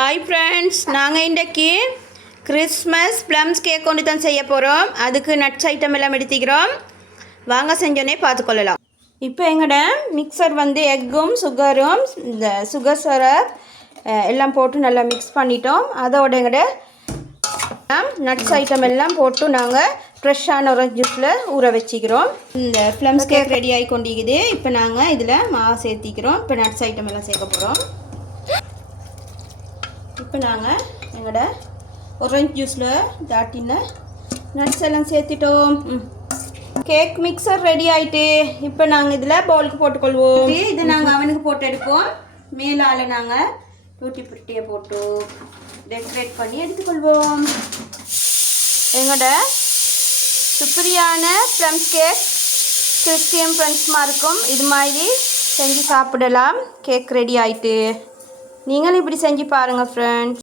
Hi friends, நாங்கள் இன்றைக்கி Christmas plums cake கொண்டு தான் செய்ய போகிறோம். அதுக்கு நட்ஸ் ஐட்டம் எல்லாம் எடுத்துக்கிறோம். வாங்க செஞ்சோன்னே பார்த்துக்கொள்ளலாம். இப்போ எங்களோட மிக்சர் வந்து எக்கும் சுகரும் இந்த சுகர் சிரப் எல்லாம் போட்டு நல்லா மிக்ஸ் பண்ணிட்டோம். அதோட எங்களோட நட்ஸ் ஐட்டம் எல்லாம் போட்டு நாங்கள் ஃப்ரெஷ்ஷான ஒரு ஜூஸில் ஊற வச்சுக்கிறோம். இந்த ப்ளம்ஸ் கேக் ரெடி ஆகி கொண்டிருக்குது. இப்போ நாங்கள் இதில் மாவு சேர்த்திக்கிறோம். இப்போ நட்ஸ் ஐட்டம் எல்லாம் சேர்க்க போகிறோம். இப்போ நாங்கள் எங்களோட ஆரஞ்சு ஜூஸில் தாட்டின நட்ஸ் எல்லாம் சேர்த்துட்டோம். கேக் மிக்சர் ரெடி ஆகிட்டு இப்போ நாங்கள் இதில் பவுலுக்கு போட்டுக்கொள்வோம். இது நாங்கள் அவனுக்கு போட்டு எடுப்போம். மேலால் நாங்கள் டூட்டி புட்டியை போட்டு டெக்கரேட் பண்ணி எடுத்துக்கொள்வோம். எங்களோட சூப்பரியான ப்ளம்ஸ் கேக் கிறிஸ்டியன் ஃப்ரெண்ட்ஸ்மாக இருக்கும். இது மாதிரி செஞ்சு சாப்பிடலாம். கேக் ரெடி ஆகிட்டு நீங்களும் இப்படி செஞ்சு பாருங்கள் ஃப்ரெண்ட்ஸ்.